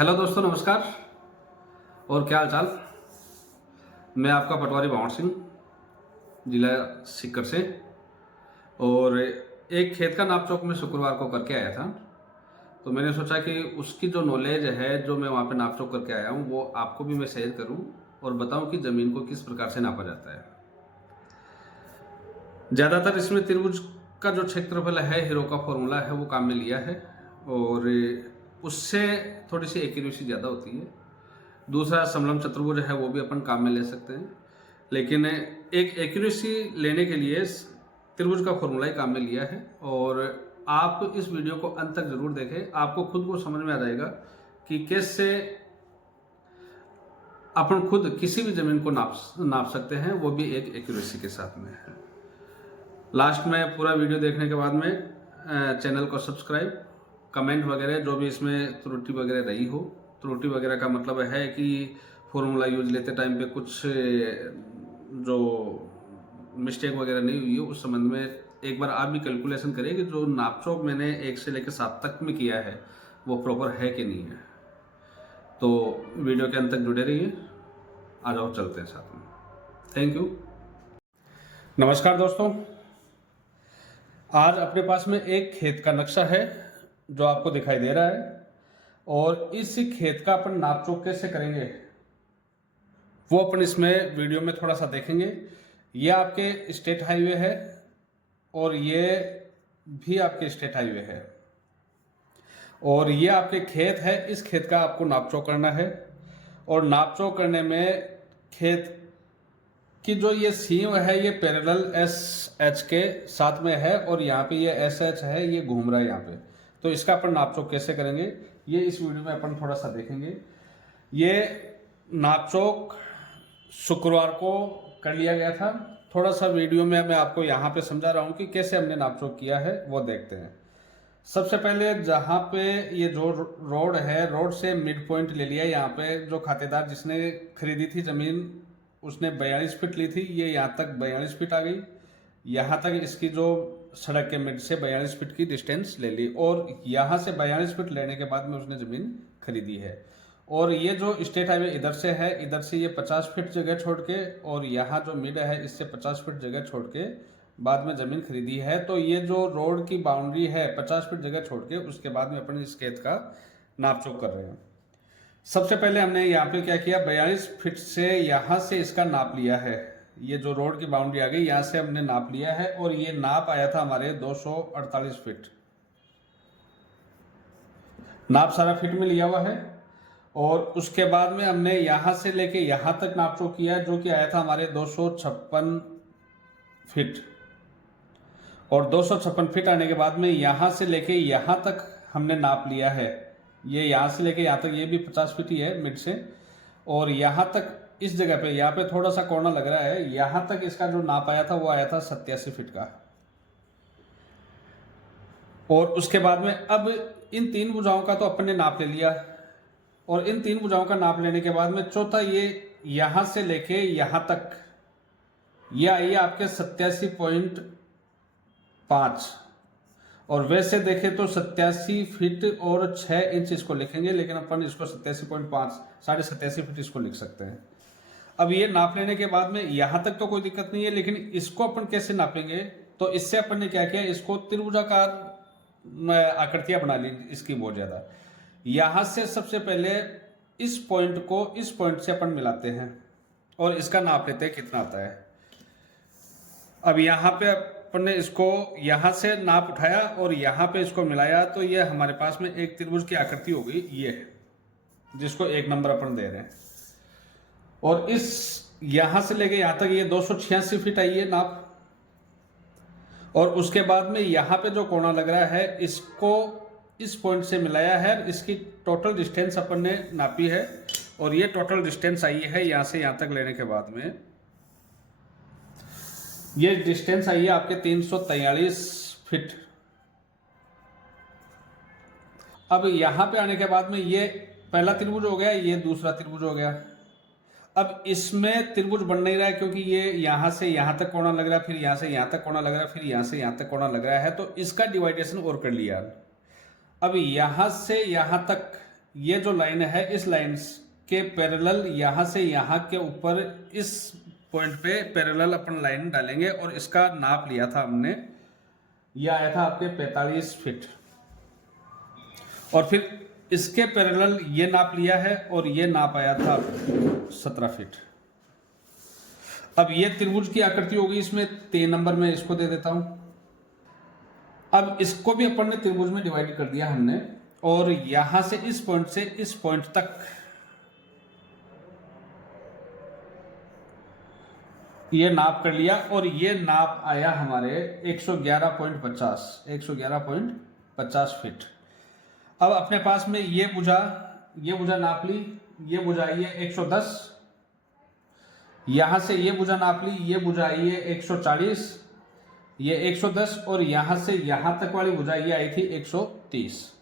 Hello दोस्तों, नमस्कार। और क्या हाल चाल। मैं आपका पटवारी बावड़ सिंह, जिला सीकर से। और एक खेत का नाप चौक में शुक्रवार को करके आया था। तो मैंने सोचा कि उसकी जो नॉलेज है, जो मैं वहाँ पे नाप चौक करके आया हूँ, वो आपको भी मैं शेयर करूँ और बताऊँ कि ज़मीन को किस प्रकार से नापा जाता है। ज़्यादातर इसमें त्रिभुज का जो क्षेत्रफल है, हीरो का फॉर्मूला है, वो काम में लिया है। और उससे थोड़ी सी एक्यूरेसी ज़्यादा होती है। दूसरा समलम चतुर्भुज है, वो भी अपन काम में ले सकते हैं। लेकिन एक एक्यूरेसी लेने के लिए त्रिभुज का फॉर्मूला ही काम में लिया है। और आप इस वीडियो को अंत तक जरूर देखें, आपको खुद को समझ में आ जाएगा कि कैसे अपन खुद किसी भी जमीन को नाप सकते हैं, वो भी एक एक्यूरेसी के साथ में। लास्ट में पूरा वीडियो देखने के बाद में चैनल को सब्सक्राइब, कमेंट वगैरह जो भी इसमें त्रुटि वगैरह रही हो। त्रुटि वगैरह का मतलब है कि फॉर्मूला यूज लेते टाइम पे कुछ जो मिस्टेक वगैरह नहीं हुई हो, उस संबंध में एक बार आप भी कैलकुलेशन करें कि जो नापचोक मैंने 1 से लेकर 7 तक में किया है वो प्रॉपर है कि नहीं है। तो वीडियो के अंत तक जुड़े रहिए। आ जाओ, चलते हैं साथ में। Thank you. नमस्कार दोस्तों, आज अपने पास में एक खेत का नक्शा है जो आपको दिखाई दे रहा है। और इस खेत का अपन नापचोक कैसे करेंगे वो अपन इसमें वीडियो में थोड़ा सा देखेंगे। ये आपके स्टेट हाईवे है और ये भी आपके स्टेट हाईवे है। और ये आपके खेत है, इस खेत का आपको नापचोक करना है। और नापचोक करने में खेत कि जो ये सीम है, ये पैरेलल एस एच के साथ में है। और यहाँ पे ये एस एच है, ये घूम रहा है यहाँ पे। तो इसका अपन नापचोक कैसे करेंगे ये इस वीडियो में अपन थोड़ा सा देखेंगे। ये नापचोक शुक्रवार को कर लिया गया था। थोड़ा सा वीडियो में मैं आपको यहाँ पे समझा रहा हूँ कि कैसे हमने नापचोक किया है, वो देखते हैं। सबसे पहले जहाँ पे ये जो रोड है, रोड से मिड पॉइंट ले लिया। यहाँ पे जो खातेदार जिसने खरीदी थी जमीन, उसने 42 फीट ली थी। ये यहाँ तक 42 फीट आ गई। यहाँ तक इसकी जो सड़क के मिड से 42 फीट की डिस्टेंस ले ली। और यहाँ से 42 फीट लेने के बाद में उसने ज़मीन खरीदी है। और ये जो स्टेट हाईवे इधर से है, इधर से ये 50 फीट जगह छोड़ के, और यहाँ जो मिड है इससे 50 फीट जगह छोड़ के बाद में ज़मीन खरीदी है। तो ये जो रोड की बाउंड्री है 50 फीट जगह छोड़ के, उसके बाद में अपन इस खेत का नापचोक कर रहे हैं। सबसे पहले हमने यहाँ पे क्या किया, 42 फीट से यहाँ से इसका नाप लिया है। ये जो रोड की बाउंड्री आ गई, यहाँ से हमने नाप लिया है। और ये नाप आया था हमारे 248 फीट। नाप सारा फीट में लिया हुआ है। और उसके बाद में हमने यहाँ से लेके यहाँ तक नापचोक किया, जो कि आया था हमारे 256 फीट। और 256 फीट आने के बाद में यहाँ से लेके यहाँ तक हमने नाप लिया है। ये यहाँ से लेके यहाँ तक, ये भी 50 फीट ही है मिड से। और यहाँ तक इस जगह पे, यहाँ पे थोड़ा सा कोना लग रहा है, यहाँ तक इसका जो नाप आया था वो आया था 87 फीट का। और उसके बाद में अब इन 3 भुजाओं का तो अपन ने नाप ले लिया। और इन 3 भुजाओं का नाप लेने के बाद में चौथा, ये यहाँ से लेके यहाँ तक ये आई आपके 87.5। और वैसे देखें तो 87 फीट और 6 इंच इसको लिखेंगे, लेकिन अपन इसको 87.5, 87.5 फीट इसको लिख सकते हैं। अब ये नाप लेने के बाद में यहाँ तक तो कोई दिक्कत नहीं है, लेकिन इसको अपन कैसे नापेंगे। तो इससे अपन ने क्या किया, इसको त्रिभुजाकार आकृतियां बना ली इसकी बहुत ज़्यादा। यहाँ से सबसे पहले इस पॉइंट को इस पॉइंट से अपन मिलाते हैं और इसका नाप लेते हैं कितना आता है। अब यहाँ पे अपन ने इसको यहाँ से नाप उठाया और यहाँ पे इसको मिलाया, तो ये हमारे पास में एक त्रिभुज की आकृति हो गई। ये है जिसको 1 नंबर अपन दे रहे हैं। और इस यहाँ से लेके यहाँ तक ये 286 फीट आई है नाप। और उसके बाद में यहाँ पे जो कोना लग रहा है, इसको इस पॉइंट से मिलाया है। इसकी टोटल डिस्टेंस अपन ने नापी है। और ये टोटल डिस्टेंस आई है यहाँ से यहाँ तक लेने के बाद में, ये डिस्टेंस आई है आपके 343 फीट। अब यहाँ पे आने के बाद में ये पहला त्रिभुज हो गया, ये दूसरा त्रिभुज हो गया। अब इसमें त्रिभुज बन नहीं रहा है, क्योंकि ये यहाँ से यहाँ तक कोना लग रहा है, फिर यहाँ से यहाँ तक कोना लग रहा है, फिर यहाँ से यहाँ तक कोना लग रहा है। तो इसका डिवाइडेशन और कर लिया। अब यहाँ से यहाँ तक ये जो लाइन है इस लाइन के पैरेलल यहाँ से यहाँ के ऊपर इस पॉइंट पे पैरेलल अपन लाइन डालेंगे और इसका नाप लिया था हमने, यह आया था आपके 45 फीट। और फिर इसके पैरेलल ये नाप लिया है और ये नाप आया था 17 फीट। अब ये त्रिभुज की आकृति होगी, इसमें 3 नंबर में इसको दे देता हूं। अब इसको भी अपन ने त्रिभुज में डिवाइड कर दिया हमने, और यहां से इस पॉइंट तक ये नाप कर लिया, और ये नाप आया हमारे 111.50 फीट। अब अपने पास में ये भुजा नाप ली, ये भुजा आई है 110, यहां से ये भुजा नाप ली, ये भुजा आई है 140, ये 110, और यहां से यहां तक वाली भुजा ये आई थी 130।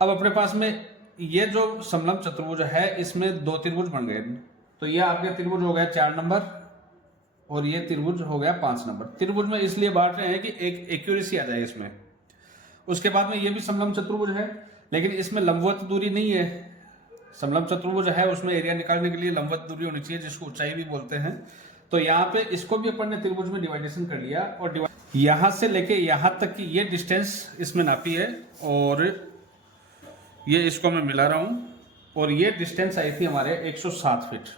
अब अपने पास में ये जो समलंब चतुर्भुज है इसमें 2 त्रिभुज बन गए, तो ये आपके त्रिभुज हो गया 4 नंबर और ये त्रिभुज हो गया 5 नंबर। त्रिभुज में इसलिए बांट रहे हैं कि एक एक्यूरेसी आ जाए इसमें। उसके बाद में ये भी समलंब चतुर्भुज है, लेकिन इसमें लंबवत दूरी नहीं है। समलंब चतुर्भुज है उसमें एरिया निकालने के लिए लंबवत दूरी होनी चाहिए, जिसको ऊंचाई भी बोलते हैं। तो यहाँ पे इसको भी अपन ने त्रिभुज में डिवाइडेशन कर लिया, और यहां से लेके यहां तक की ये डिस्टेंस इसमें नापी है, और ये इसको मैं मिला रहा हूं, और ये डिस्टेंस आई थी हमारे 107 फीट।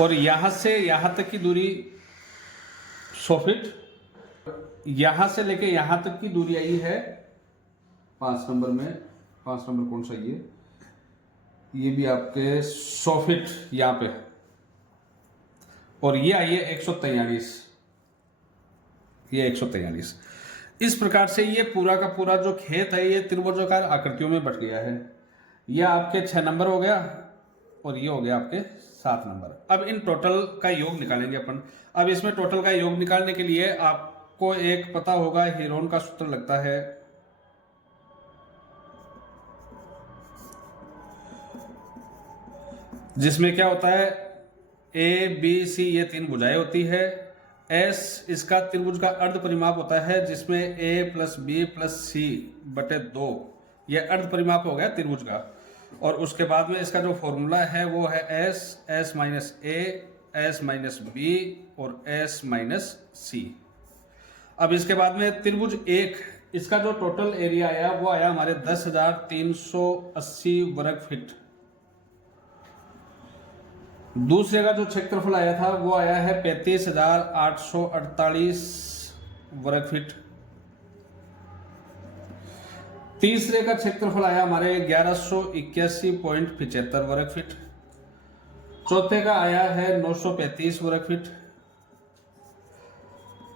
और यहां से यहां तक की दूरी 100 फीट, यहां से लेके यहां तक की दूरी आई है 5 नंबर में। 5 नंबर कौन सा ये भी आपके 100 फीट यहां पे, और ये आई है 143, ये 143। इस प्रकार से ये पूरा का पूरा जो खेत है ये त्रिभुजाकार आकृतियों में बट गया है। यह आपके 6 नंबर हो गया, और ये हो गया आपके 7 नंबर। अब इन टोटल का योग निकालेंगे अपन। अब इसमें टोटल का योग निकालने के लिए आपको एक पता होगा, हीरोन का सूत्र लगता है, जिसमें क्या होता है, ए बी सी ये 3 भुजाएं होती है, एस इसका त्रिभुज का अर्ध परिमाप होता है, जिसमें ए प्लस बी प्लस सी बटे 2 ये अर्ध परिमाप हो गया त्रिभुज का। और उसके बाद में इसका जो फॉर्मूला है वो है एस माइनस ए, एस माइनस बी और एस माइनस सी। अब इसके बाद में त्रिभुज 1 इसका जो टोटल एरिया आया वो आया हमारे 10,380 वर्ग फीट। दूसरे का जो क्षेत्रफल आया था वो आया है 35,848 वर्ग फीट। तीसरे का क्षेत्रफल आया हमारे 1181.75 वर्ग फीट। चौथे का आया है 935 वर्ग फीट।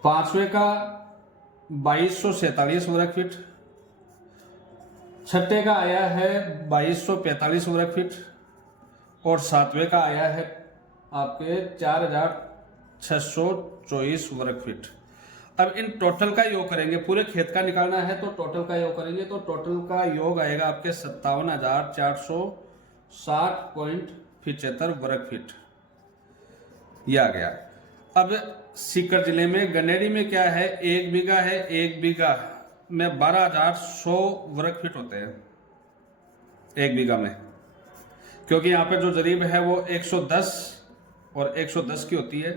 पांचवें का 2247 वर्ग फीट। छठे का आया है 2245 वर्ग फीट, और सातवें का आया है आपके 4,624 वर्ग फीट। अब इन टोटल का योग करेंगे, पूरे खेत का निकालना है तो टोटल का योग करेंगे, तो टोटल का योग आएगा आपके 57,460.75 वर्ग फीट। यह आ गया। अब सीकर जिले में गनेरी में क्या है, 1 बीघा है, 1 बीघा में 12,100 वर्ग फीट होते हैं 1 बीघा में, क्योंकि यहाँ पे जो जरीब है वो 110 और 110 की होती है।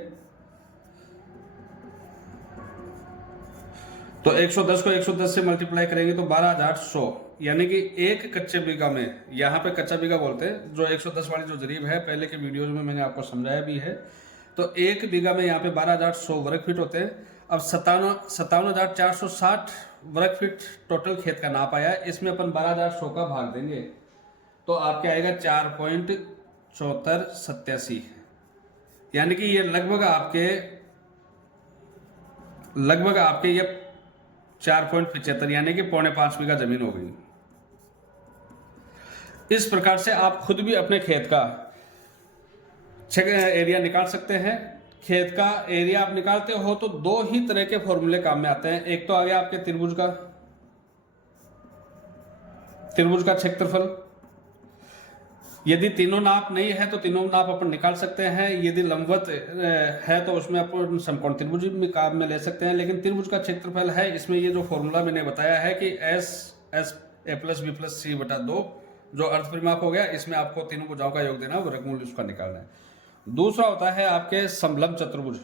तो 110 को 110 से मल्टीप्लाई करेंगे तो 12,100, यानी कि एक कच्चे बीघा में, यहाँ पे कच्चा बीघा बोलते हैं, जो 110 वाली जो जरीब है पहले के वीडियोज में मैंने आपको समझाया भी है। तो एक बीघा में यहाँ पे 12,100 वर्ग फीट होते हैं। अब 57,460 वर्ग फीट टोटल खेत का नाप आया, इसमें अपन 12,100 का भाग देंगे तो आपके आएगा 4.7487, यानी कि ये लगभग आपके ये 4.75 यानी कि 4.25 बीघा जमीन हो गई। इस प्रकार से आप खुद भी अपने खेत का एरिया निकाल सकते हैं। खेत का एरिया आप निकालते हो तो 2 ही तरह के फॉर्मूले काम में आते हैं। एक तो आ गया आपके त्रिभुज का क्षेत्रफल। यदि तीनों नाप नहीं है तो तीनों नाप अपन निकाल सकते हैं। यदि लंबवत है तो उसमें अपन समकोण त्रिभुज भी काम में ले सकते हैं। लेकिन त्रिभुज का क्षेत्रफल है, इसमें ये जो फॉर्मूला मैंने बताया है कि a+b+c/2 जो अर्ध परिमाप हो गया। इसमें आपको तीनों भुजाओं का योग देना, वर्गमूल उसका निकालना है। दूसरा होता है आपके समलंब चतुर्भुज।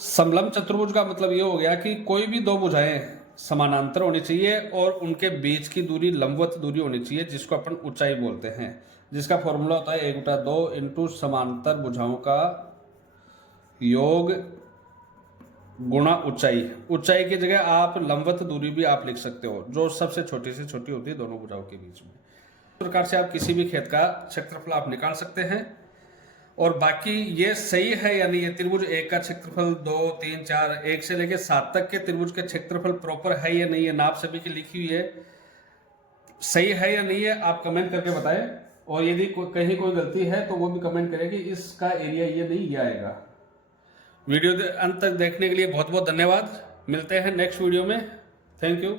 समलंब चतुर्भुज का मतलब ये हो गया कि कोई भी दो भुजाएं समानांतर होनी चाहिए और उनके बीच की दूरी लंबवत दूरी होनी चाहिए, जिसको अपन ऊंचाई बोलते हैं, जिसका फॉर्मूला होता है 1/2 इंटू समांतर भुजाओं का योग गुणा ऊंचाई। ऊंचाई की जगह आप लंबवत दूरी भी आप लिख सकते हो, जो सबसे छोटी से छोटी होती है दोनों भुजाओं के बीच में। इस प्रकार से आप किसी भी खेत का क्षेत्रफल आप निकाल सकते हैं। और बाकी ये सही है या नहीं, ये त्रिभुज 1 का क्षेत्रफल 2, 3, 4, 1 से लेकर 7 तक के त्रिभुज के क्षेत्रफल प्रॉपर है या नहीं है, नाप सभी की लिखी हुई है, सही है या नहीं है, आप कमेंट करके बताएं। और यदि कहीं कोई गलती है तो वो भी कमेंट करें कि इसका एरिया ये नहीं, ये आएगा। वीडियो अंत तक देखने के लिए बहुत बहुत धन्यवाद। मिलते हैं नेक्स्ट वीडियो में। Thank you.